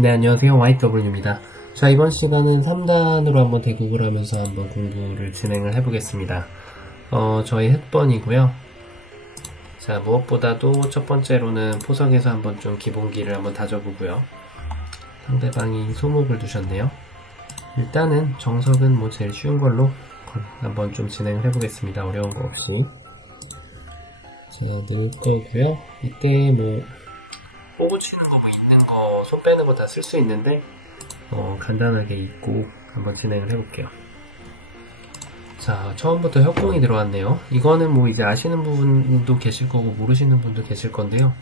네, 안녕하세요. YW입니다. 자, 이번 시간은 3단으로 한번 대국을 하면서 한번 공부를 진행을 해보겠습니다. 저희 흑번이고요. 자, 무엇보다도 첫 번째로는 포석에서 한번 좀 기본기를 한번 다져보고요. 상대방이 소목을 두셨네요. 일단은 정석은 뭐 제일 쉬운 걸로 한번 좀 진행을 해보겠습니다. 어려운 거 없이. 자, 넣을 거고요. 이때 뭐 보고 치는 거 뭐 있는 거 손 빼는 거 다 쓸 수 있는데 간단하게 읽고 한번 진행을 해볼게요. 자, 처음부터 협공이 들어왔네요. 이거는 뭐 이제 아시는 분도 계실 거고 모르시는 분도 계실 건데요.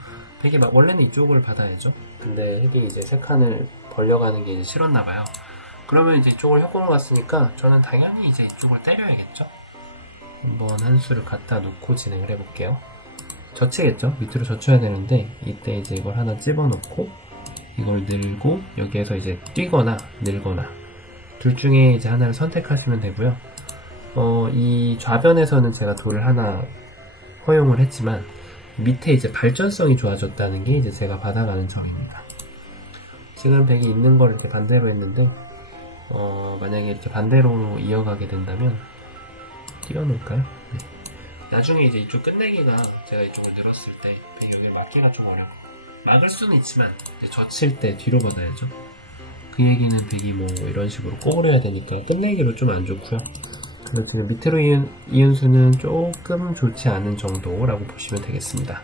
되게 막 원래는 이쪽을 받아야죠. 근데 핵이 이제 세 칸을 벌려가는 게 이제 싫었나봐요. 그러면 이제 이쪽을 협공을 갔으니까 저는 당연히 이제 이쪽을 때려야겠죠. 한번 한 수를 갖다 놓고 진행을 해볼게요. 젖히겠죠? 밑으로 젖혀야 되는데 이때 이제 이걸 하나 집어넣고 이걸 늘고 여기에서 이제 뛰거나 늘거나 둘 중에 이제 하나를 선택하시면 되고요. 이 좌변에서는 제가 돌을 하나 허용을 했지만 밑에 이제 발전성이 좋아졌다는 게 이제 제가 받아가는 점입니다. 지금 백이 있는 걸 이렇게 반대로 했는데 만약에 이렇게 반대로 이어가게 된다면 띄워놓을까요? 네. 나중에 이제 이쪽 끝내기가 제가 이쪽을 늘었을 때 여기를 막기가 좀 어려워. 막을 수는 있지만 이제 젖힐 때 뒤로 받아야죠. 그 얘기는 백이 뭐 이런 식으로 꼬부려야 되니까 끝내기로 좀 안 좋고요. 그래서 지금 밑으로 이은 수는 조금 좋지 않은 정도라고 보시면 되겠습니다.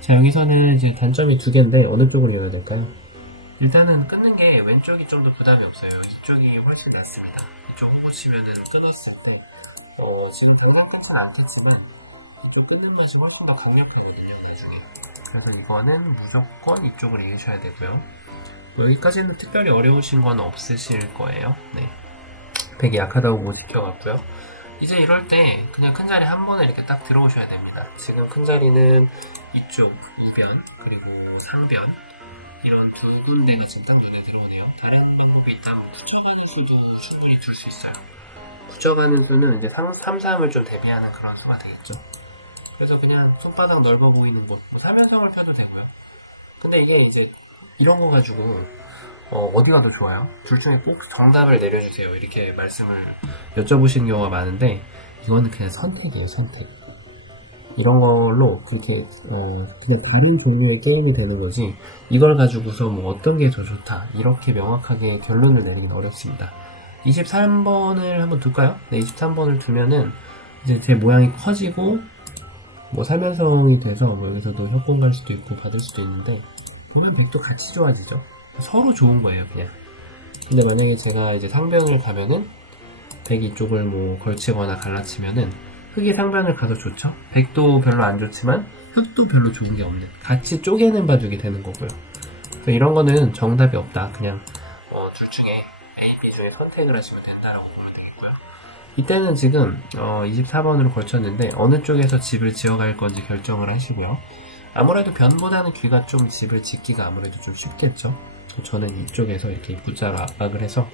자, 여기서는 이제 단점이 두 개인데 어느 쪽으로 이어야 될까요? 일단은 끊는 게 왼쪽이 좀 더 부담이 없어요. 이쪽이 훨씬 낫습니다. 이쪽 후보 치면은 끊었을 때 지금 정확하진 않겠지만 이쪽 끊는 맛이 훨씬 더 강력하거든요, 나중에. 그래서 이거는 무조건 이쪽을 이으셔야 되고요. 여기까지는 특별히 어려우신 건 없으실 거예요. 네. 백이 약하다고 못 지켜갔고요. 이제 이럴 때 그냥 큰 자리 한 번에 이렇게 딱 들어오셔야 됩니다. 지금 큰 자리는 이쪽 2변 그리고 상변 이런 두 군데가 지금 딱 눈에 들어오네요. 다른 방법이 있다면 붙여가는 수도 충분히 둘 수 있어요. 붙여가는 수는 이제 3, 3을 좀 대비하는 그런 수가 되겠죠. 그래서 그냥 손바닥 넓어 보이는 곳, 뭐 3연성을 펴도 되고요. 근데 이게 이제 이런 거 가지고 어디가 더 좋아요? 둘 중에 꼭 정답을 내려주세요. 이렇게 말씀을 여쭤보시는 경우가 많은데 이거는 그냥 선택이에요, 선택. 이런 걸로 그렇게 그냥 다른 종류의 게임이 되는 거지 이걸 가지고서 뭐 어떤 게 더 좋다 이렇게 명확하게 결론을 내리긴 어렵습니다. 23번을 한번 둘까요? 네, 23번을 두면은 이제 제 모양이 커지고 뭐 살면성이 돼서 뭐 여기서도 협공 갈 수도 있고 받을 수도 있는데 보면 백도 같이 좋아지죠. 서로 좋은 거예요, 그냥. 근데 만약에 제가 이제 상변을 가면은 백 이쪽을 뭐 걸치거나 갈라치면은 흑이 상변을 가서 좋죠. 백도 별로 안 좋지만 흑도 별로 좋은 게 없는 같이 쪼개는 바둑이 되는 거고요. 그래서 이런 거는 정답이 없다. 그냥 둘 중에 A, B 중에 선택을 하시면 된다라고 보면 되겠고요. 이때는 지금 24번으로 걸쳤는데 어느 쪽에서 집을 지어갈 건지 결정을 하시고요. 아무래도 변보다는 귀가 좀 집을 짓기가 아무래도 좀 쉽겠죠. 저는 이쪽에서 이렇게 입구자로 압박을 해서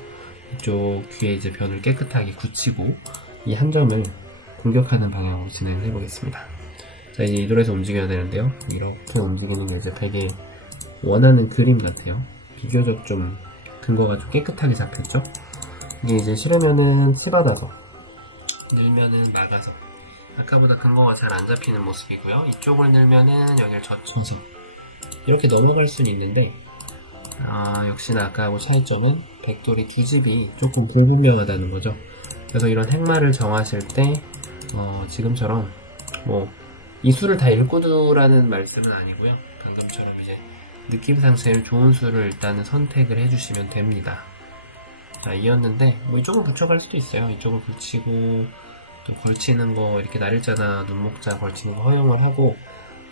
이쪽 귀에 이제 변을 깨끗하게 굳히고 이 한 점을 공격하는 방향으로 진행을 해보겠습니다. 자, 이제 이 돌에서 움직여야 되는데요. 이렇게 움직이는 게 이제 되게 원하는 그림 같아요. 비교적 좀 근거가 좀 깨끗하게 잡혔죠. 이게 이제 싫으면은 치받아서 늘면은 막아서 아까보다 근거가 잘 안 잡히는 모습이고요. 이쪽을 늘면은 여기를 젖혀서 이렇게 넘어갈 수는 있는데 역시나 아까하고 차이점은 백돌이 두 집이 조금 불분명하다는 거죠. 그래서 이런 핵마를 정하실 때 지금처럼 뭐 이 수를 다 읽고 두라는 말씀은 아니고요. 방금처럼 이제 느낌상 제일 좋은 수를 일단은 선택을 해주시면 됩니다. 자, 이었는데 뭐 이쪽은 붙여갈 수도 있어요. 이쪽을 붙이고 또 걸치는 거 이렇게 날일자나 눈목자 걸치는 거 허용을 하고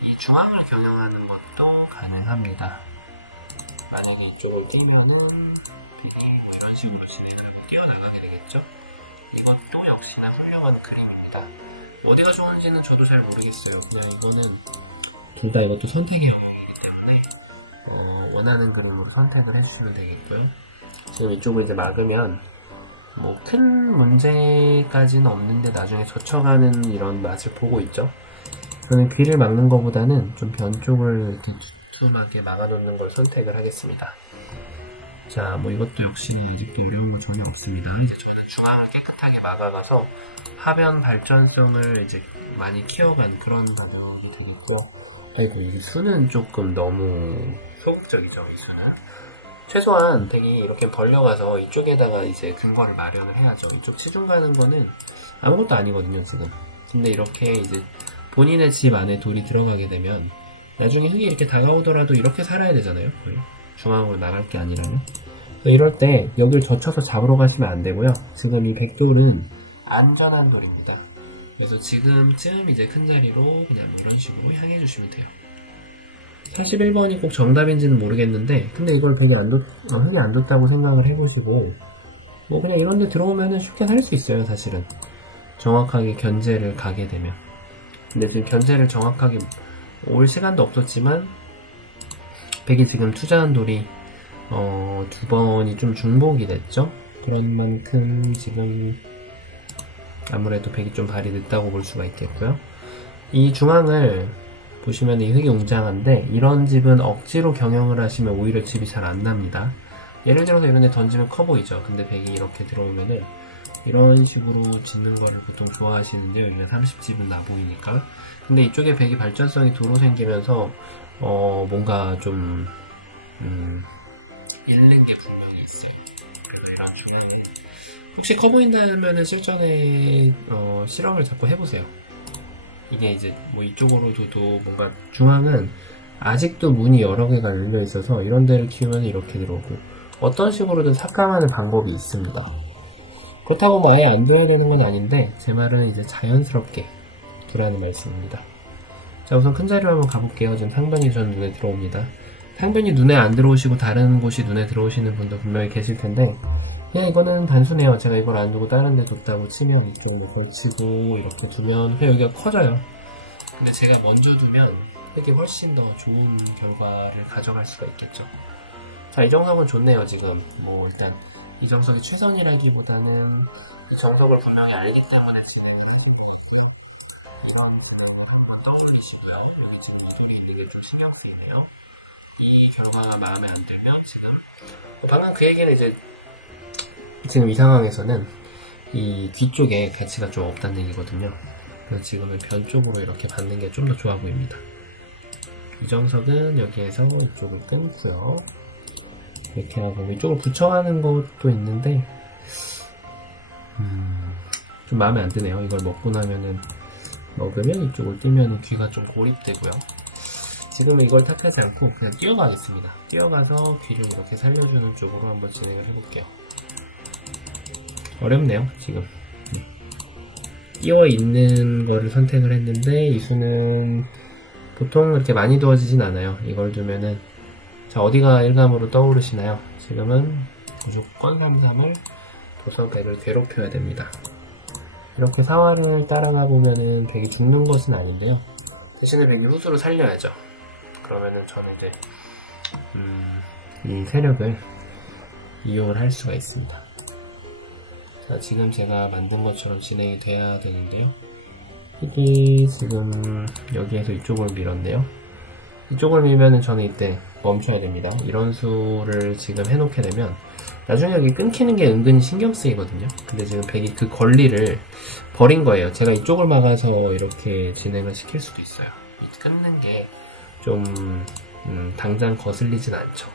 이 중앙을 겨냥하는 것도 가능합니다. 만약에 이쪽을 깨면은 이런 식으로 진행을 뛰어나가게 되겠죠. 이것도 역시나 훌륭한 그림입니다. 어디가 좋은지는 저도 잘 모르겠어요. 그냥 이거는 둘 다 이것도 선택의 영역이기 때문에 원하는 그림으로 선택을 해주시면 되겠고요. 지금 이쪽을 이제 막으면 뭐 큰 문제까지는 없는데 나중에 젖혀가는 이런 맛을 보고 있죠. 저는 귀를 막는 것보다는 좀 변 쪽을 이렇게 두툼하게 막아놓는 걸 선택을 하겠습니다. 자, 뭐 이것도 역시 아직도 어려운 건 전혀 없습니다. 이제 저는 중앙을 깨끗하게 막아가서 하변 발전성을 이제 많이 키워간 그런 작업이 되겠죠. 아이고, 이 수는 조금 너무 소극적이죠, 이 수는. 최소한 댁이 이렇게 벌려가서 이쪽에다가 이제 근거를 마련을 해야죠. 이쪽 치중 가는 거는 아무것도 아니거든요, 지금. 근데 이렇게 이제 본인의 집 안에 돌이 들어가게 되면 나중에 흙이 이렇게 다가오더라도 이렇게 살아야 되잖아요. 중앙으로 나갈 게 아니라면. 이럴 때 여기를 젖혀서 잡으러 가시면 안 되고요. 지금 이 백돌은 안전한 돌입니다. 그래서 지금쯤 이제 큰 자리로 그냥 이런 식으로 향해 주시면 돼요. 41번이 꼭 정답인지는 모르겠는데, 근데 이걸 흙이 안 뒀다고 생각을 해보시고, 뭐 그냥 이런 데 들어오면은 쉽게 살 수 있어요, 사실은. 정확하게 견제를 가게 되면. 근데 지금 견제를 정확하게 올 시간도 없었지만, 백이 지금 투자한 돌이, 2번이 좀 중복이 됐죠? 그런 만큼 지금, 아무래도 백이 좀 발이 늦다고 볼 수가 있겠고요. 이 중앙을, 보시면 이 흙이 웅장한데 이런 집은 억지로 경영을 하시면 오히려 집이 잘 안 납니다. 예를 들어서 이런 데 던지면 커 보이죠. 근데 백이 이렇게 들어오면은 이런 식으로 짓는 거를 보통 좋아하시는데 여기는 30집은 나 보이니까. 근데 이쪽에 백이 발전성이 도로 생기면서 뭔가 좀 잃는 게 분명히 있어요. 그래서 이런 중앙에 혹시 커 보인다면은 실전에 실험을 자꾸 해보세요. 이게 이제 뭐 이쪽으로 둬도 뭔가 중앙은 아직도 문이 여러 개가 열려 있어서 이런 데를 키우면 이렇게 들어오고 어떤 식으로든 삭감하는 방법이 있습니다. 그렇다고 뭐 아예 안 둬야 되는 건 아닌데 제 말은 이제 자연스럽게 두라는 말씀입니다. 자, 우선 큰 자리로 한번 가볼게요. 지금 상변이 전 눈에 들어옵니다. 상변이 눈에 안 들어오시고 다른 곳이 눈에 들어오시는 분도 분명히 계실 텐데 그냥 이거는 단순해요. 제가 이걸 안 두고 다른 데 뒀다고 치면 이쪽으로 걸치고 이렇게 두면 그냥 여기가 커져요. 근데 제가 먼저 두면 흙이 훨씬 더 좋은 결과를 가져갈 수가 있겠죠. 자, 이 정석은 좋네요. 지금 뭐 일단 이 정석이 최선이라기보다는 이 정석을 분명히 알기 때문에 지금 한번 떠올리시고요. 여기 지금 돌이 있는 게 좀 신경 쓰이네요. 이 결과가 마음에 안 들면 지금 방금 그 얘기는 이제 지금 이 상황에서는 이 뒤쪽에 가치가 좀 없다는 얘기거든요. 그래서 지금은 변 쪽으로 이렇게 받는 게 좀 더 좋아 보입니다. 이 정석은 여기에서 이쪽을 끊고요. 이렇게 하고 이쪽을 붙여가는 것도 있는데 좀 마음에 안 드네요. 이걸 먹고 나면은 먹으면 이쪽을 뛰면 귀가 좀 고립되고요. 지금은 이걸 탓하지 않고 그냥 뛰어가겠습니다. 뛰어가서 귀를 이렇게 살려주는 쪽으로 한번 진행을 해볼게요. 어렵네요, 지금. 끼어있는 거를 선택을 했는데, 이 수는 보통 이렇게 많이 두어지진 않아요. 이걸 두면은, 자, 어디가 일감으로 떠오르시나요? 지금은 무조건 3-3을 둬서 백을 괴롭혀야 됩니다. 이렇게 사활을 따라가 보면은 백이 죽는 것은 아닌데요. 대신에 백이 후수로 살려야죠. 그러면은 저는 이제, 이 세력을 이용을 할 수가 있습니다. 자, 지금 제가 만든 것처럼 진행이 돼야 되는데요. 흙이 지금 여기에서 이쪽을 밀었네요. 이쪽을 밀면은 저는 이때 멈춰야 됩니다. 이런 수를 지금 해놓게 되면 나중에 여기 끊기는 게 은근히 신경 쓰이거든요. 근데 지금 백이 그 권리를 버린 거예요. 제가 이쪽을 막아서 이렇게 진행을 시킬 수도 있어요. 이 끊는 게 좀 당장 거슬리진 않죠.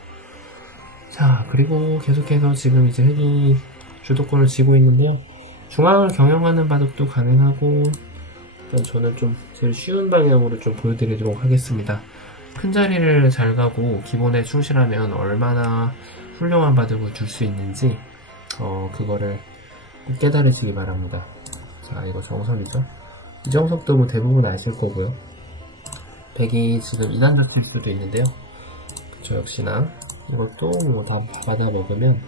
자, 그리고 계속해서 지금 이제 흙이 주도권을 쥐고 있는데요. 중앙을 경영하는 바둑도 가능하고 일단 저는 좀 제일 쉬운 방향으로 좀 보여드리도록 하겠습니다. 큰 자리를 잘 가고 기본에 충실하면 얼마나 훌륭한 바둑을 줄 수 있는지 그거를 꼭 깨달으시기 바랍니다. 자, 이거 정석이죠. 이 정석도 뭐 대부분 아실 거고요. 백이 지금 이단 잡힐 수도 있는데요. 그쵸, 역시나 이것도 뭐 다 받아 먹으면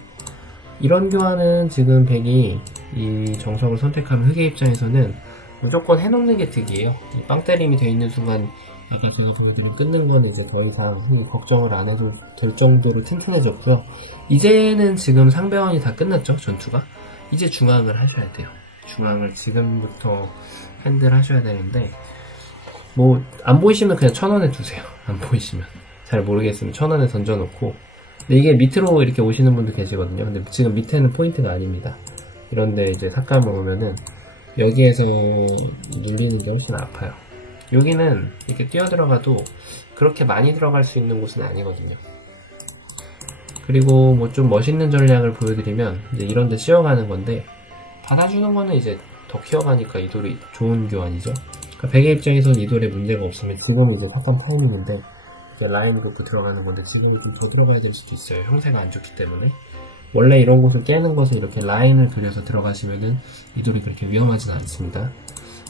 이런 교환은 지금 백이 이 정석을 선택하면 흑의 입장에서는 무조건 해놓는 게 득이에요. 빵 때림이 되어 있는 순간 아까 제가 보여드린 끊는 건 이제 더 이상 흑이 걱정을 안 해도 될 정도로 튼튼해졌고요. 이제는 지금 상배원이 다 끝났죠, 전투가. 이제 중앙을 하셔야 돼요. 중앙을 지금부터 핸들 하셔야 되는데 뭐 안 보이시면 그냥 1000원에 두세요. 안 보이시면 잘 모르겠으면 천원에 던져놓고, 근데 이게 밑으로 이렇게 오시는 분도 계시거든요. 근데 지금 밑에는 포인트가 아닙니다. 이런데 이제 삭감을 오면은 여기에서 눌리는 게 훨씬 아파요. 여기는 이렇게 뛰어 들어가도 그렇게 많이 들어갈 수 있는 곳은 아니거든요. 그리고 뭐 좀 멋있는 전략을 보여드리면 이제 이런데 씌워가는 건데, 받아주는 거는 이제 더 키워가니까 이 돌이 좋은 교환이죠. 그러니까 백의 입장에서는 이 돌에 문제가 없으면 지금 이제 삭감 타이밍인데, 이제 라인 루프 들어가는 건데 지금 좀 더 들어가야 될 수도 있어요. 형세가 안 좋기 때문에. 원래 이런 곳을 깨는 것을 이렇게 라인을 그려서 들어가시면은 이 돌이 그렇게 위험하진 않습니다.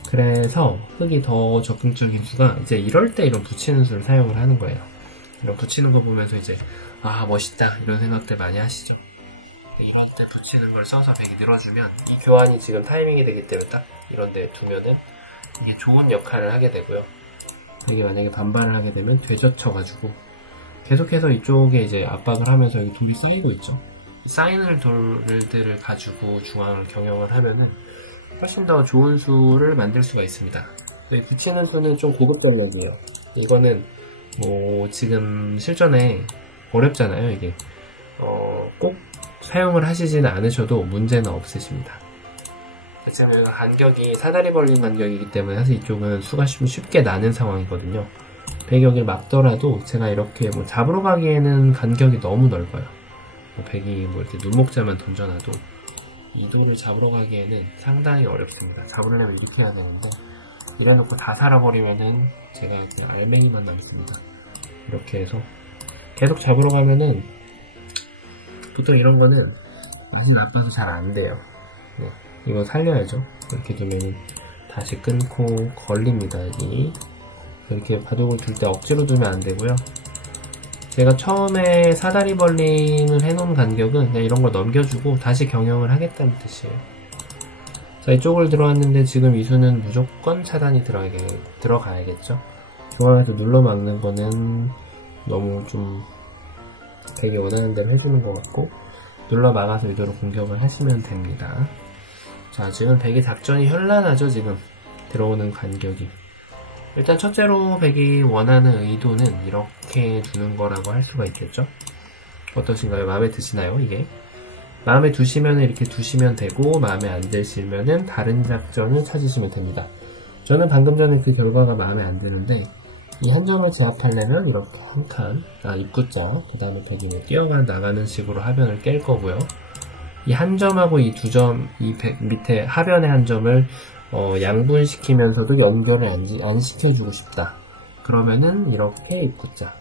그래서 흙이 더 적극적인 수가 이제 이럴 때 이런 붙이는 수를 사용을 하는 거예요. 이런 붙이는 거 보면서 이제 아 멋있다 이런 생각들 많이 하시죠. 이런 때 붙이는 걸 써서 백이 늘어주면 이 교환이 지금 타이밍이 되기 때문에 딱 이런 데 두면은 이게 좋은 역할을 하게 되고요. 백이 만약에 반발을 하게 되면 되젖혀가지고 계속해서 이쪽에 이제 압박을 하면서 여기 돌이 쌓이고 있죠. 쌓이는 돌들을 가지고 중앙을 경영을 하면은 훨씬 더 좋은 수를 만들 수가 있습니다. 이 붙이는 수는 좀 고급 전략이에요. 이거는 뭐 지금 실전에 어렵잖아요. 이게 꼭 사용을 하시지는 않으셔도 문제는 없으십니다. 지금 여기가 간격이 사다리 벌린 간격이기 때문에 사실 이쪽은 수가 쉽게 나는 상황이거든요. 백이 여기를 막더라도 제가 이렇게 뭐 잡으러 가기에는 간격이 너무 넓어요. 백이 뭐 이렇게 눈목자만 던져놔도 이 돌을 잡으러 가기에는 상당히 어렵습니다. 잡으려면 이렇게 해야 되는데 이래놓고 다 살아버리면은 제가 그냥 알맹이만 남습니다. 이렇게 해서 계속 잡으러 가면은 보통 이런 거는 맛이 나빠서 잘 안 돼요. 네, 이거 살려야죠. 이렇게 두면은 다시 끊고 걸립니다. 여기 이렇게 바둑을 둘 때 억지로 두면 안 되고요. 제가 처음에 사다리 벌림을 해놓은 간격은 그냥 이런 걸 넘겨주고 다시 경영을 하겠다는 뜻이에요. 자, 이쪽을 들어왔는데 지금 이 수는 무조건 차단이 들어가야겠죠. 중앙에서 눌러 막는 거는 너무 좀 백이 원하는 대로 해주는 것 같고, 눌러 막아서 이대로 공격을 하시면 됩니다. 자, 지금 백이 작전이 현란하죠. 지금 들어오는 간격이. 일단 첫째로 백이 원하는 의도는 이렇게 두는 거라고 할 수가 있겠죠. 어떠신가요? 마음에 드시나요? 이게 마음에 두시면 이렇게 두시면 되고, 마음에 안 드시면은 다른 작전을 찾으시면 됩니다. 저는 방금 전에 그 결과가 마음에 안 드는데, 이 한 점을 제압하려면 이렇게 한 칸, 입구자, 그 다음에 백이 뛰어가 나가는 식으로 하변을 깰 거고요. 이 한 점하고 이 두 점, 이 백 밑에 하변의 한 점을 양분시키면서도 연결을 안 시켜주고 싶다. 그러면은 이렇게 입구자,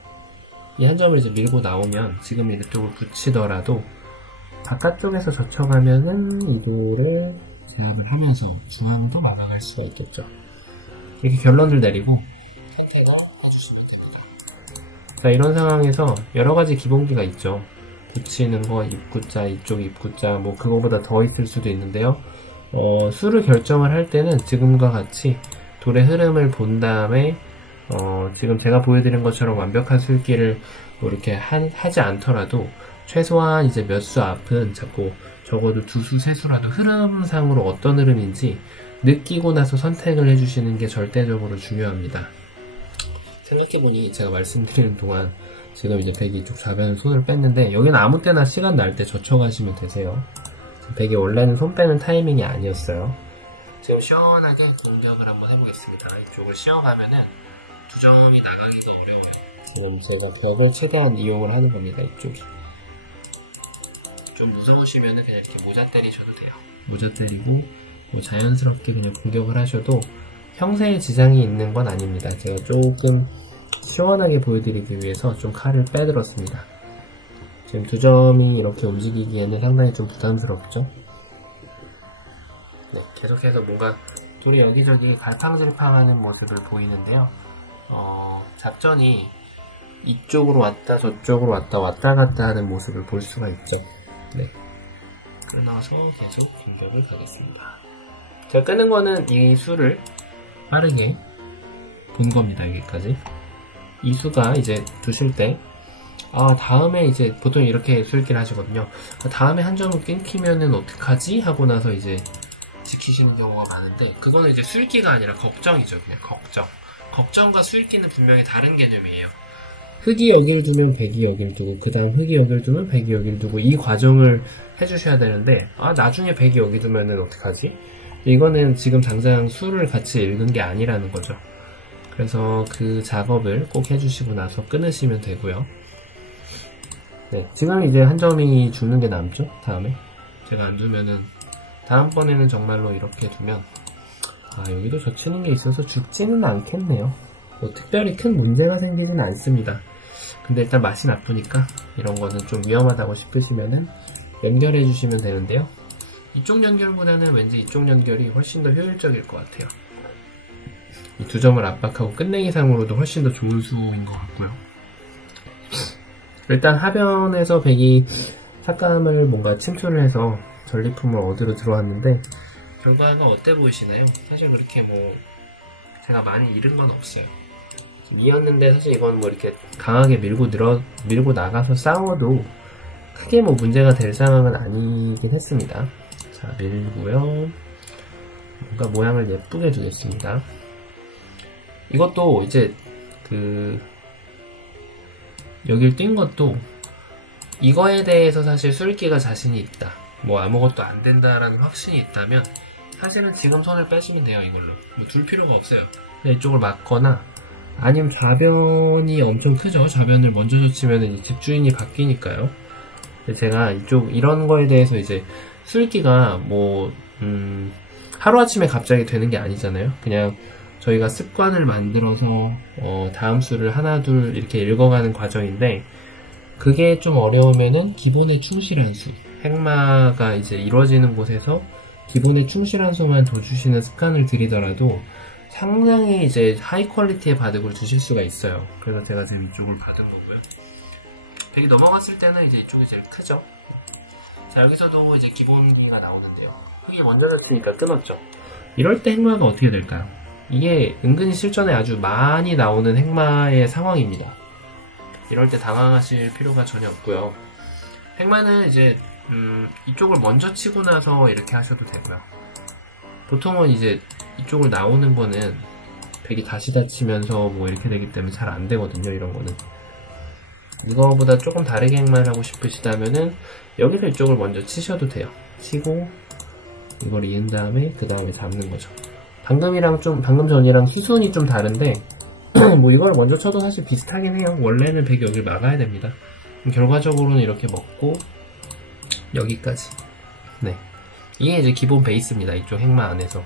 이 한 점을 이제 밀고 나오면 지금 이쪽을 붙이더라도 바깥쪽에서 젖혀가면은 이 돌을 제압을 하면서 중앙을 더 막아갈 수가 있겠죠. 이렇게 결론을 내리고 선택을 해주시면 됩니다. 자, 이런 상황에서 여러가지 기본기가 있죠. 붙이는 거, 입구자, 이쪽 입구자, 뭐 그거보다 더 있을 수도 있는데요. 수를 결정을 할 때는 지금과 같이 돌의 흐름을 본 다음에 지금 제가 보여드린 것처럼 완벽한 술기를 뭐 이렇게 하지 않더라도 최소한 이제 몇 수 앞은 자꾸 적어도 두 수, 세 수라도 흐름상으로 어떤 흐름인지 느끼고 나서 선택을 해주시는 게 절대적으로 중요합니다. 생각해보니 제가 말씀드리는 동안 지금 이제 백이 이쪽 좌변 손을 뺐는데, 여기는 아무 때나 시간 날 때 젖혀가시면 되세요. 백이 원래는 손 빼는 타이밍이 아니었어요. 지금 시원하게 공격을 한번 해보겠습니다. 이쪽을 씌워가면은 두 점이 나가기가 어려워요. 지금 제가 벽을 최대한 이용을 하는 겁니다. 이쪽이 좀 무서우시면은 그냥 이렇게 모자 때리셔도 돼요. 모자 때리고 뭐 자연스럽게 그냥 공격을 하셔도 형세에 지장이 있는 건 아닙니다. 제가 조금 시원하게 보여드리기 위해서 좀 칼을 빼들었습니다. 지금 두 점이 이렇게 움직이기에는 상당히 좀 부담스럽죠. 네, 계속해서 뭔가 돌이 여기저기 갈팡질팡하는 모습을 보이는데요. 작전이 이쪽으로 왔다 저쪽으로 왔다 갔다 하는 모습을 볼 수가 있죠. 네, 끊어서 계속 공격을 가겠습니다. 제가 끄는 거는 이 수를 빠르게 본 겁니다. 여기까지. 이 수가 이제 두실 때 다음에 이제 보통 이렇게 술기를 하시거든요. 다음에 한 점을 끊기면은 어떡하지? 하고 나서 이제 지키시는 경우가 많은데, 그거는 이제 술기가 아니라 걱정이죠. 그냥 걱정과 술기는 분명히 다른 개념이에요. 흑이 여길 두면 백이 여길 두고 그 다음 흑이 여길 두면 백이 여길 두고 이 과정을 해주셔야 되는데 나중에 백이 여기 두면은 어떡하지? 이거는 지금 당장 수를 같이 읽은 게 아니라는 거죠. 그래서 그 작업을 꼭 해주시고 나서 끊으시면 되고요. 네, 지금 이제 한 점이 죽는 게 남죠? 다음에 제가 안 두면은 다음번에는 정말로 이렇게 두면 여기도 젖히는 게 있어서 죽지는 않겠네요. 뭐 특별히 큰 문제가 생기진 않습니다. 근데 일단 맛이 나쁘니까 이런 거는 좀 위험하다고 싶으시면은 연결해 주시면 되는데요. 이쪽 연결보다는 왠지 이쪽 연결이 훨씬 더 효율적일 것 같아요. 이 두 점을 압박하고 끝내기상으로도 훨씬 더 좋은 수인 것 같고요. 일단 하변에서 백이 삭감을 뭔가 침투를 해서 전리품을 얻으러 들어왔는데 결과가 어때 보이시나요? 사실 그렇게 뭐 제가 많이 잃은 건 없어요. 이었는데 사실 이건 뭐 이렇게 강하게 밀고 나가서 싸워도 크게 뭐 문제가 될 상황은 아니긴 했습니다. 자, 밀고요. 뭔가 모양을 예쁘게 두겠습니다. 이것도 이제 여길 뛴 것도 이거에 대해서 사실 술기가 자신이 있다, 뭐 아무것도 안 된다라는 확신이 있다면 사실은 지금 손을 빼시면 돼요. 이걸로 뭐 둘 필요가 없어요. 그냥 이쪽을 막거나 아니면 좌변이 엄청 크죠. 좌변을 먼저 젖히면 집주인이 바뀌니까요. 제가 이런 거에 대해서 이제 술기가 뭐 하루아침에 갑자기 되는 게 아니잖아요. 그냥 저희가 습관을 만들어서 다음 수를 하나 둘 이렇게 읽어가는 과정인데, 그게 좀 어려우면은 기본에 충실한 수, 행마가 이제 이루어지는 곳에서 기본에 충실한 수만 둬주시는 습관을 들이더라도 상당히 이제 하이 퀄리티의 바둑을 두실 수가 있어요. 그래서 제가 지금 이쪽을 받은 거고요. 백이 넘어갔을 때는 이제 이쪽이 제일 크죠. 자, 여기서도 이제 기본기가 나오는데요. 흑이 먼저 졌으니까 끊었죠. 이럴 때 행마가 어떻게 될까요? 이게 은근히 실전에 아주 많이 나오는 행마의 상황입니다. 이럴 때 당황하실 필요가 전혀 없고요. 행마는 이제 이쪽을 먼저 치고 나서 이렇게 하셔도 되고요. 보통은 이제 이쪽을 나오는 거는 백이 다시 다치면서 뭐 이렇게 되기 때문에 잘 안 되거든요. 이런 거는 이거보다 조금 다르게 행마를 하고 싶으시다면은 여기서 이쪽을 먼저 치셔도 돼요. 치고 이걸 이은 다음에 그 다음에 잡는 거죠. 방금 전이랑 희순이 좀 다른데 뭐 이걸 먼저 쳐도 사실 비슷하긴 해요. 원래는 백이 여기를 막아야 됩니다. 결과적으로는 이렇게 먹고 여기까지. 네, 이게 이제 기본 베이스입니다. 이쪽 행마 안에서.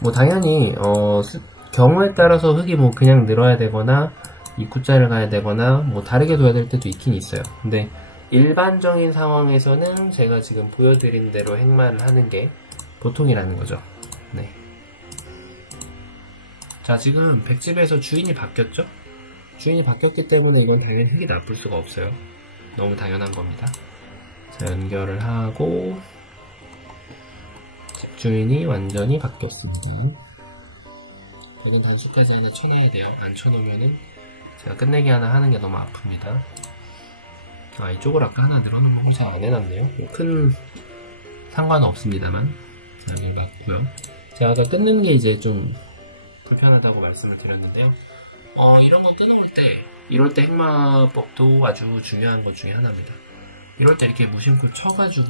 뭐 당연히 경우에 따라서 흑이 뭐 그냥 늘어야 되거나 입구자를 가야 되거나 뭐 다르게 둬야 될 때도 있긴 있어요. 근데 일반적인 상황에서는 제가 지금 보여드린 대로 행마를 하는 게 보통이라는 거죠. 네. 자, 지금 백집에서 주인이 바뀌었죠? 주인이 바뀌었기 때문에 이건 당연히 흑이 나쁠 수가 없어요. 너무 당연한 겁니다. 자, 연결을 하고 집주인이 완전히 바뀌었습니다. 이건 단수까지 하나 쳐놔야 돼요. 안 쳐놓으면은 제가 끝내기 하나 하는 게 너무 아픕니다. 이쪽을 아까 하나 늘어놓은 거 잘 안 해놨네요. 큰 상관은 없습니다만. 자, 여기 맞고요. 제가 아까 끊는 게 이제 좀 불편하다고 말씀을 드렸는데요. 이런 거 끊어올 때, 이럴 때 행마법도 아주 중요한 것 중에 하나입니다. 이럴 때 이렇게 무심코 쳐가지고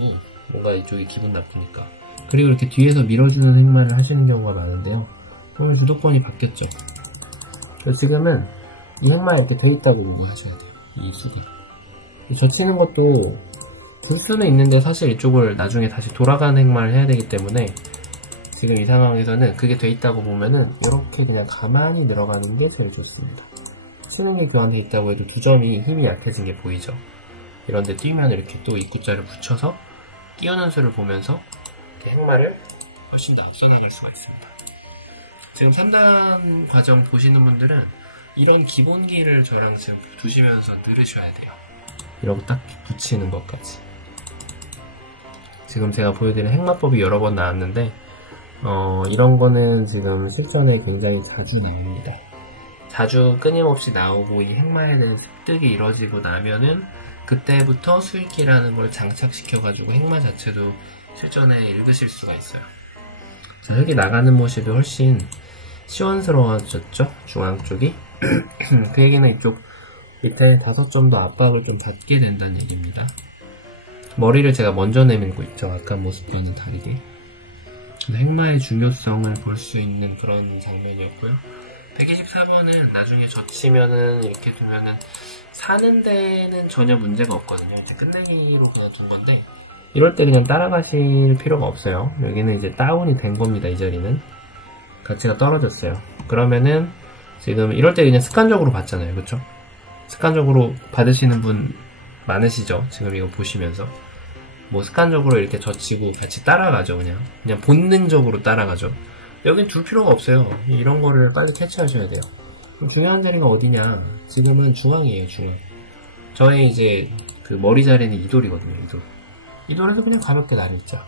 뭔가 이쪽이 기분 나쁘니까. 그리고 이렇게 뒤에서 밀어주는 행마를 하시는 경우가 많은데요. 오늘 주도권이 바뀌었죠. 그래서 지금은 이 행마에 이렇게 돼 있다고 보고 하셔야 돼요. 이 수가. 젖히는 것도 줄 수는 있는데 사실 이쪽을 나중에 다시 돌아가는 행마를 해야 되기 때문에 지금 이 상황에서는 그게 돼 있다고 보면은 이렇게 그냥 가만히 늘어가는 게 제일 좋습니다. 치는 게 교환돼 있다고 해도 두 점이 힘이 약해진 게 보이죠. 이런데 뛰면 이렇게 또 입구자를 붙여서 끼우는 수를 보면서 이렇게 행마를 훨씬 더 앞서 나갈 수가 있습니다. 지금 3단 과정 보시는 분들은 이런 기본기를 저랑 지금 두시면서 들으셔야 돼요. 이렇게 딱 붙이는 것까지. 지금 제가 보여드린 행마법이 여러 번 나왔는데 이런 거는 지금 실전에 굉장히 자주 나옵니다. 자주 끊임없이 나오고 이 행마에 대한 습득이 이루어지고 나면은 그때부터 수익기라는 걸 장착시켜가지고 행마 자체도 실전에 읽으실 수가 있어요. 자, 흙이 나가는 모습이 훨씬 시원스러워졌죠? 중앙 쪽이. 그 얘기는 이쪽 밑에 5점 더 압박을 좀 받게 된다는 얘기입니다. 머리를 제가 먼저 내밀고 있죠. 아까 모습과는 다르게. 행마의 중요성을 볼 수 있는 그런 장면이었고요. 124번은 나중에 젖히면은 이렇게 두면은 사는 데는 전혀 문제가 없거든요. 이제 끝내기로 그냥 둔 건데 이럴 때 그냥 따라가실 필요가 없어요. 여기는 이제 다운이 된 겁니다. 이 자리는 가치가 떨어졌어요. 그러면은 지금 이럴 때 그냥 습관적으로 받잖아요. 그쵸? 습관적으로 받으시는 분 많으시죠? 지금 이거 보시면서 뭐 습관적으로 이렇게 젖히고 같이 따라가죠. 그냥 본능적으로 따라가죠. 여긴 둘 필요가 없어요. 이런 거를 빨리 캐치하셔야 돼요. 그럼 중요한 자리가 어디냐? 지금은 중앙이에요. 중앙. 저의 이제 그 머리 자리는 이돌이거든요. 이돌. 이돌에서 그냥 가볍게 나를 있죠.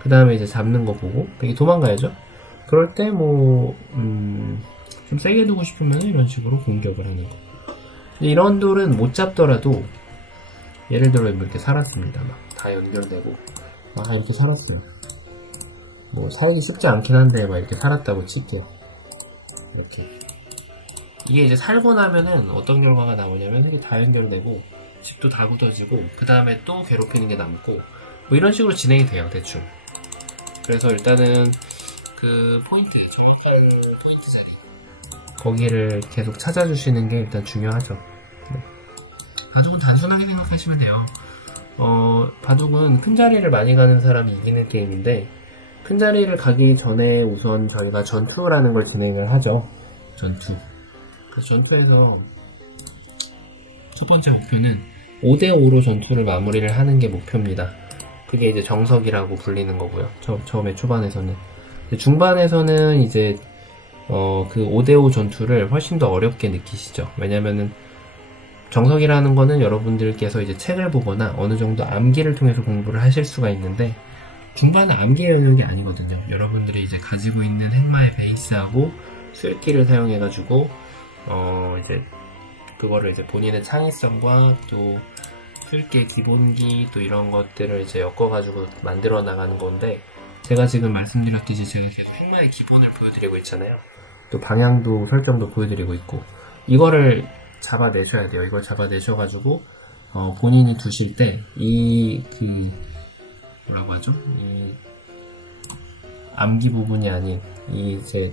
그 다음에 이제 잡는 거 보고 되게 도망가야죠. 그럴 때 뭐 좀 세게 두고 싶으면 이런 식으로 공격을 하는 거. 이런 돌은 못 잡더라도 예를 들어 이렇게 살았습니다. 막 다 연결되고 막 이렇게 살았어요. 뭐 살기 쉽지 않긴 한데 막 이렇게 살았다고 칠게요. 이렇게 이게 이제 살고 나면은 어떤 결과가 나오냐면 이게 다 연결되고 집도 다 굳어지고 그 다음에 또 괴롭히는 게 남고 뭐 이런 식으로 진행이 돼요. 대충. 그래서 일단은 그 포인트, 정확한 포인트 자리 거기를 계속 찾아주시는 게 일단 중요하죠. 네. 바둑은 단순하게 생각하시면 돼요. 바둑은 큰 자리를 많이 가는 사람이 이기는 게임인데 큰 자리를 가기 전에 우선 저희가 전투라는 걸 진행을 하죠. 전투. 그래서 전투에서 첫 번째 목표는 5대5로 전투를 마무리를 하는 게 목표입니다. 그게 이제 정석이라고 불리는 거고요. 처음에 초반에서는. 중반에서는 이제 그 5대5 전투를 훨씬 더 어렵게 느끼시죠. 왜냐면은 정석이라는 거는 여러분들께서 이제 책을 보거나 어느 정도 암기를 통해서 공부를 하실 수가 있는데 중반은 암기 영역이 아니거든요. 여러분들이 이제 가지고 있는 행마의 베이스하고 수일기를 사용해가지고 이제 그거를 이제 본인의 창의성과 또 수일기의 기본기 또 이런 것들을 이제 엮어가지고 만들어 나가는 건데 제가 지금 말씀드렸듯이 제가 계속 행마의 기본을 보여드리고 있잖아요. 또 방향도 설정도 보여드리고 있고 이거를 잡아내셔야 돼요. 이걸 잡아내셔가지고 본인이 두실 때 뭐라고 하죠? 이 암기 부분이 아닌 이제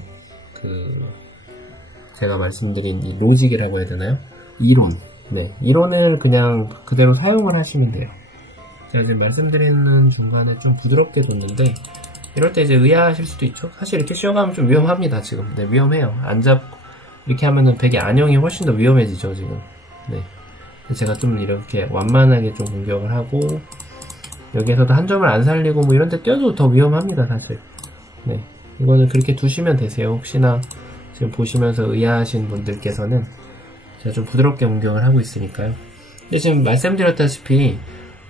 제가 말씀드린 이 로직이라고 해야 되나요? 이론. 네, 이론을 그냥 그대로 사용을 하시면 돼요. 제가 지금 말씀드리는 중간에 좀 부드럽게 뒀는데 이럴 때 이제 의아하실 수도 있죠. 사실 이렇게 쉬어가면 좀 위험합니다. 지금. 네, 위험해요. 안 잡고 이렇게 하면은 백의 안형이 훨씬 더 위험해지죠. 지금. 네, 제가 좀 이렇게 완만하게 좀 공격을 하고 여기에서도 한 점을 안 살리고 뭐 이런 데 뛰어도 더 위험합니다. 사실. 네, 이거는 그렇게 두시면 되세요. 혹시나 지금 보시면서 의아하신 분들께서는 제가 좀 부드럽게 공격을 하고 있으니까요. 근데 지금 말씀드렸다시피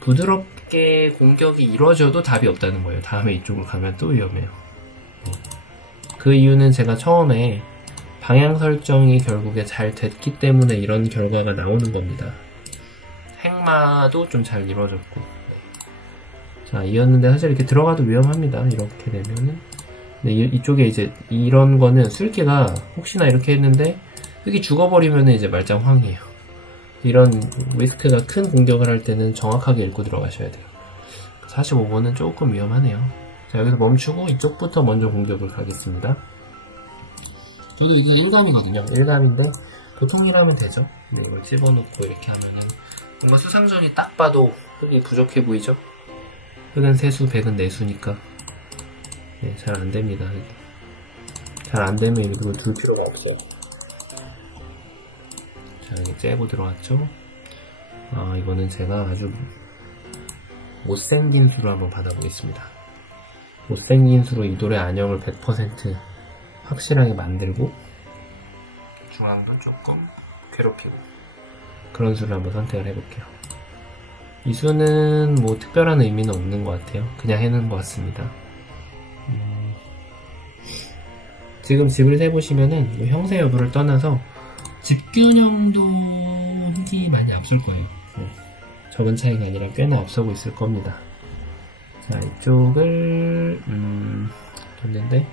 부드럽게 공격이 이루어져도 답이 없다는 거예요. 다음에 이쪽으로 가면 또 위험해요. 그 이유는 제가 처음에 방향 설정이 결국에 잘 됐기 때문에 이런 결과가 나오는 겁니다. 행마도 좀 잘 이루어졌고 자, 이었는데 사실 이렇게 들어가도 위험합니다. 이렇게 되면은 근데 이쪽에 이제 이런 거는 술기가 혹시나 이렇게 했는데 여기 죽어버리면은 이제 말짱황이에요. 이런 리스크가 큰 공격을 할 때는 정확하게 읽고 들어가셔야 돼요. 45번은 조금 위험하네요. 자, 여기서 멈추고 이쪽부터 먼저 공격을 가겠습니다. 저도 이거 1감이거든요. 1감인데 보통이라면 되죠. 근데 이걸 집어넣고 이렇게 하면은 뭔가 수상전이 딱 봐도 흙이 부족해 보이죠? 흙은 세수, 백은 내수니까 네, 잘 안됩니다. 잘 안되면 이거 둘 필요가 없어요. 자, 여기 째고 들어왔죠? 이거는 제가 아주 못생긴 수로 한번 받아보겠습니다. 못생긴 수로 이 돌의 안형을 100% 확실하게 만들고 중앙도 조금 괴롭히고 그런 수를 한번 선택을 해볼게요. 이 수는 뭐 특별한 의미는 없는 것 같아요. 그냥 해놓은 것 같습니다. 지금 집을 세보시면은 형세 여부를 떠나서 집균형도 흙이 많이 앞설 거예요. 적은 차이가 아니라 꽤나 앞서고 있을 겁니다. 자, 이쪽을 됐는데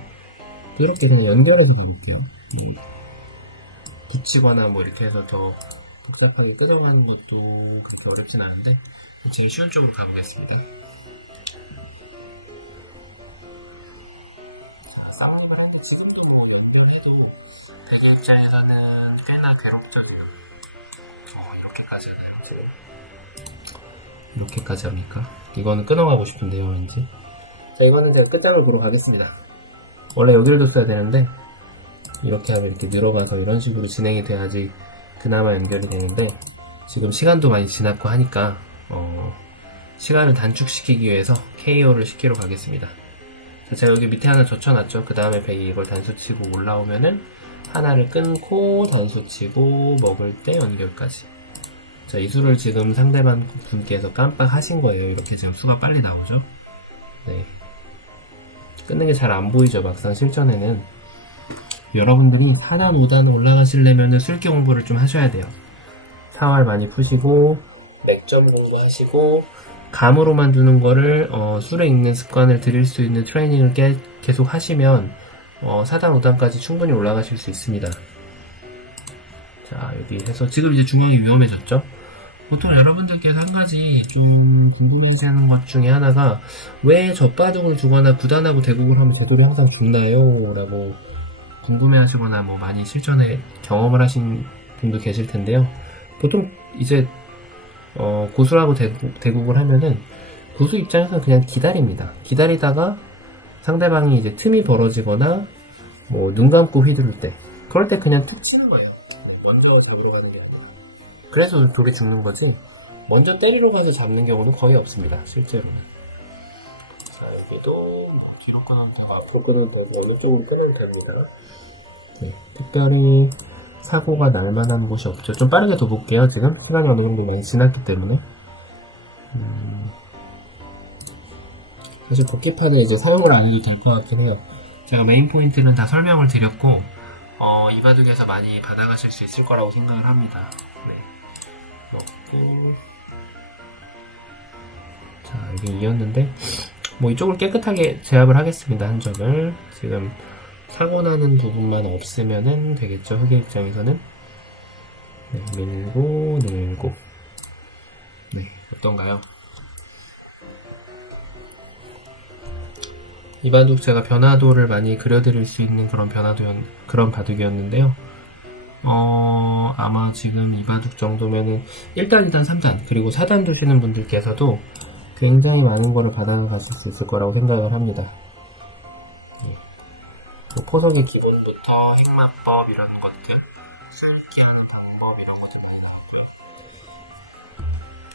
부드럽게 그냥 연결해서 드릴게요. 붙이거나 뭐 이렇게 해서 더 복잡하게 끄덕하는 것도 그렇게 어렵진 않은데 제일 쉬운 쪽으로 가보겠습니다. 쌍립을 하는데 지금도 연결해도 배드 입장에서는 꽤나 괴롭적이에요. 이렇게까지 하나요? 이렇게까지 합니까? 이거는 끊어가고 싶은데요, 왠지. 자, 이거는 제가 끝자락으로 가겠습니다. 원래 여기를 뒀어야 되는데 이렇게 하면 이렇게 늘어가서 이런 식으로 진행이 돼야지 그나마 연결이 되는데 지금 시간도 많이 지났고 하니까 시간을 단축시키기 위해서 KO를 시키러 가겠습니다. 자, 제가 여기 밑에 하나 젖혀놨죠. 그 다음에 백이 이걸 단수 치고 올라오면은 하나를 끊고 단수 치고 먹을 때 연결까지. 자, 이 수를 지금 상대방 분께서 깜빡 하신 거예요. 이렇게 지금 수가 빨리 나오죠. 네. 끊는 게 잘 안 보이죠. 막상 실전에는. 여러분들이 4단, 5단 올라가시려면 술기 공부를 좀 하셔야 돼요. 사활 많이 푸시고 맥점 공부하시고 감으로만 두는 거를 술에 읽는 습관을 들일 수 있는 트레이닝을 계속 하시면 4단, 5단까지 충분히 올라가실 수 있습니다. 자, 여기 해서 지금 이제 중앙이 위험해졌죠? 보통 여러분들께서 한 가지 좀 궁금해하시는 것 중에 하나가 왜 젖바둑을 두거나 구단하고 대국을 하면 제돌이 항상 죽나요? 라고 궁금해하시거나 뭐 많이 실전에 경험을 하신 분도 계실 텐데요. 보통 이제 고수라고 대국을 하면은 고수 입장에서는 그냥 기다립니다. 기다리다가 상대방이 이제 틈이 벌어지거나 뭐 눈 감고 휘두를 때 그럴 때 그냥 툭 치는 거예요. 먼저 잡으러 가는 경우. 그래서 돌이 죽는 거지 먼저 때리러 가서 잡는 경우는 거의 없습니다. 실제로는. 자, 여기도 뒤로 끊어도 되고 앞으로 끊어도 되고 어느 쪽으로 끊어도 됩니다. 네, 특별히 사고가 날 만한 곳이 없죠. 좀 빠르게 더 볼게요. 지금 시간이 어느 정도 많이 지났기 때문에. 사실 복귀판을 이제 사용을 안 해도 될 것 같긴 해요. 제가 메인 포인트는 다 설명을 드렸고 이 바둑에서 많이 받아가실 수 있을 거라고 생각을 합니다. 네. 넣고 자, 여기 이었는데 뭐 이쪽을 깨끗하게 제압을 하겠습니다. 한 점을 지금 사고 나는 부분만 없으면은 되겠죠. 흑의 입장에서는. 네, 밀고 늘고. 네, 어떤가요? 이 바둑 제가 변화도를 많이 그려드릴 수 있는 그런 그런 바둑이었는데요. 아마 지금 이 바둑 정도면은 1단, 2단, 3단 그리고 4단 두시는 분들께서도 굉장히 많은 거를 받아가실 수 있을 거라고 생각을 합니다. 네. 포석의 기본부터 핵마법 이런 것들, 술기하는 방법 이런 것들.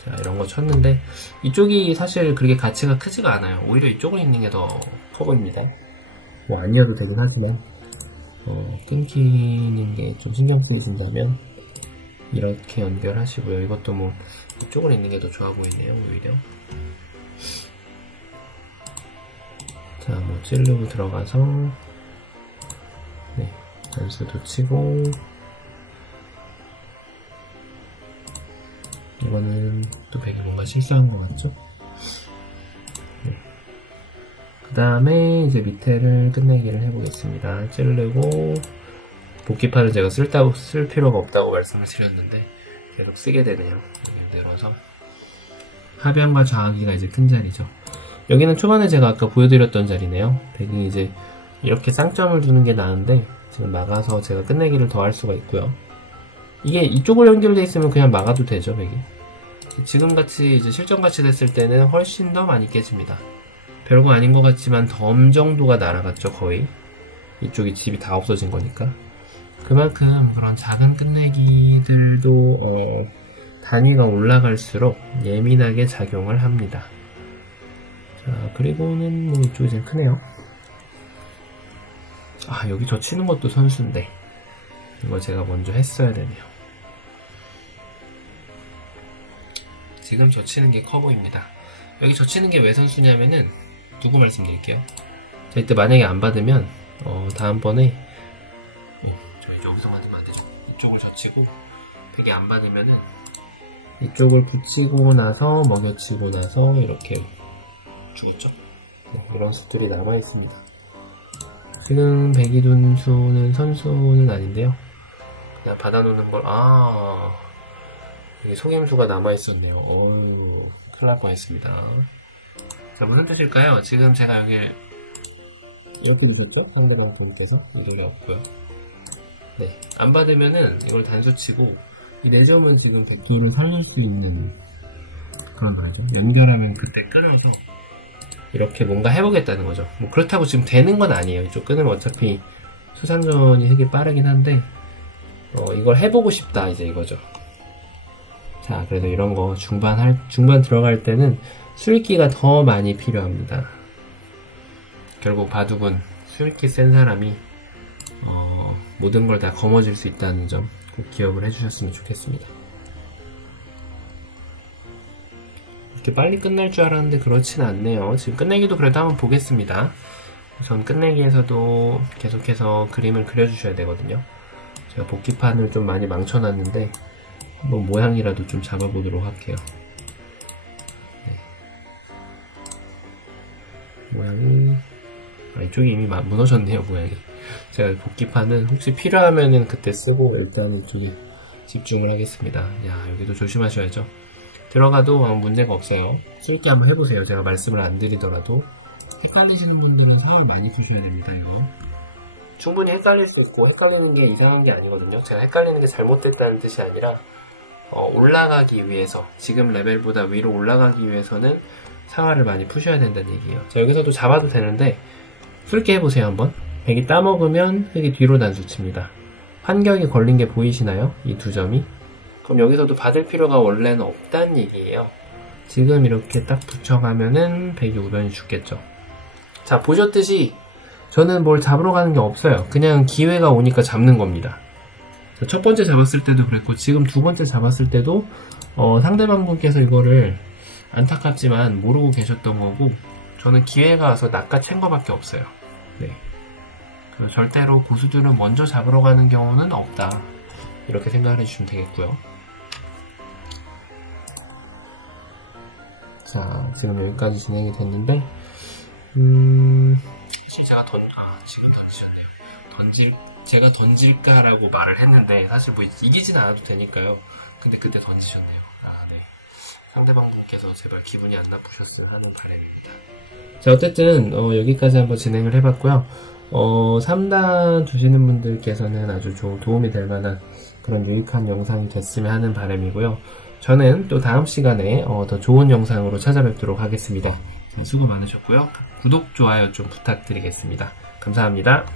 자, 이런 거 쳤는데 이쪽이 사실 그렇게 가치가 크지가 않아요. 오히려 이쪽에 있는 게 더 커 보입니다. 뭐 아니어도 되긴 하지만 끊기는 게 좀 신경 쓰이신다면 이렇게 연결하시고요. 이것도 뭐 이쪽으로 있는 게 더 좋아 보이네요. 오히려. 자, 뭐 찌르고 들어가서 네, 단수도 치고 이거는 또 백이 뭔가 실수한 것 같죠? 네. 그 다음에 이제 밑에를 끝내기를 해보겠습니다. 찌르고 복귀판을 제가 쓸 필요가 없다고 말씀을 드렸는데 계속 쓰게 되네요. 여기 늘어서 하변과 좌하기가 이제 큰 자리죠. 여기는 초반에 제가 아까 보여드렸던 자리네요. 백이 이제 이렇게 쌍점을 두는 게 나은데 지금 막아서 제가 끝내기를 더 할 수가 있고요. 이게 이쪽으로 연결되어 있으면 그냥 막아도 되죠, 백이. 지금같이 이제 실전같이 됐을 때는 훨씬 더 많이 깨집니다. 별거 아닌 것 같지만 덤 정도가 날아갔죠, 거의. 이쪽이 집이 다 없어진 거니까. 그만큼 그런 작은 끝내기들도 단위가 올라갈수록 예민하게 작용을 합니다. 자, 그리고는 뭐 이쪽이 제일 크네요. 아, 여기 젖히는 것도 선수인데 이거 제가 먼저 했어야 되네요. 지금 젖히는 게 커 보입니다. 여기 젖히는 게 왜 선수냐면은 두고 말씀드릴게요. 자, 이때 만약에 안 받으면 다음번에 저 여기서 맞으면 안 되죠. 이쪽을 젖히고 백이 안 받으면은 이쪽을 붙이고 나서 먹여치고 나서 이렇게 죽이죠. 네, 이런 수들이 남아 있습니다. 지금 백이 둔 수는 선수는 아닌데요. 그냥 받아놓는 걸, 여기 속임수가 남아있었네요. 어휴, 큰일 날 뻔했습니다. 자, 무슨 뜻일까요? 지금 제가 여기 이렇게 되셨죠? 상대방 분께서 이동이 없고요. 네, 안 받으면은 이걸 단수치고 이 4점은 지금 백도를 살릴 수 있는 그런 노래죠. 연결하면 그때 끊어서 이렇게 뭔가 해보겠다는 거죠. 뭐 그렇다고 지금 되는 건 아니에요. 이쪽 끊으면 어차피 수상전이 되게 빠르긴 한데 이걸 해보고 싶다 이제 이거죠. 자, 그래서 이런 거 중반 들어갈 때는 술기가 더 많이 필요합니다. 결국 바둑은 술기 센 사람이 모든 걸 다 거머쥘 수 있다는 점 꼭 기억을 해주셨으면 좋겠습니다. 이렇게 빨리 끝날 줄 알았는데 그렇진 않네요. 지금 끝내기도 그래도 한번 보겠습니다. 우선 끝내기에서도 계속해서 그림을 그려주셔야 되거든요. 제가 복귀판을 좀 많이 망쳐놨는데 한번 모양이라도 좀 잡아보도록 할게요. 네. 모양이 이쪽이 이미 무너졌네요. 모양이. 제가 복귀판은 혹시 필요하면은 그때 쓰고 일단 이쪽에 집중을 하겠습니다. 야, 여기도 조심하셔야죠. 들어가도 아무 문제가 없어요. 쉽게 한번 해보세요. 제가 말씀을 안 드리더라도. 헷갈리시는 분들은 사활 많이 푸셔야 됩니다. 이거 충분히 헷갈릴 수 있고 헷갈리는 게 이상한 게 아니거든요. 제가 헷갈리는 게 잘못됐다는 뜻이 아니라 올라가기 위해서, 지금 레벨보다 위로 올라가기 위해서는 상활을 많이 푸셔야 된다는 얘기예요. 자, 여기서도 잡아도 되는데 술게 해보세요. 한번. 백이 따먹으면 흑이 뒤로 단수칩니다. 환경이 걸린 게 보이시나요? 이 2점이. 그럼 여기서도 받을 필요가 원래는 없다는 얘기예요. 지금 이렇게 딱 붙여가면은 백이 우변이 죽겠죠. 자, 보셨듯이 저는 뭘 잡으러 가는 게 없어요. 그냥 기회가 오니까 잡는 겁니다. 자, 첫 번째 잡았을 때도 그랬고 지금 2번째 잡았을 때도 상대방 분께서 이거를 안타깝지만 모르고 계셨던 거고 저는 기회가 와서 낚아챈 거밖에 없어요. 네. 절대로 고수들은 먼저 잡으러 가는 경우는 없다. 이렇게 생각을 해주시면 되겠고요. 자, 지금 여기까지 진행이 됐는데 제가 지금 던지셨네요. 제가 던질까라고 말을 했는데 사실 뭐 이기진 않아도 되니까요. 근데 그때 던지셨네요. 네. 상대방 분께서 제발 기분이 안 나쁘셨으면 하는 바람입니다. 자, 어쨌든 여기까지 한번 진행을 해봤고요. 3단 두시는 분들께서는 아주 도움이 될 만한 그런 유익한 영상이 됐으면 하는 바람이고요. 저는 또 다음 시간에 더 좋은 영상으로 찾아뵙도록 하겠습니다. 수고 많으셨고요. 구독, 좋아요 좀 부탁드리겠습니다. 감사합니다.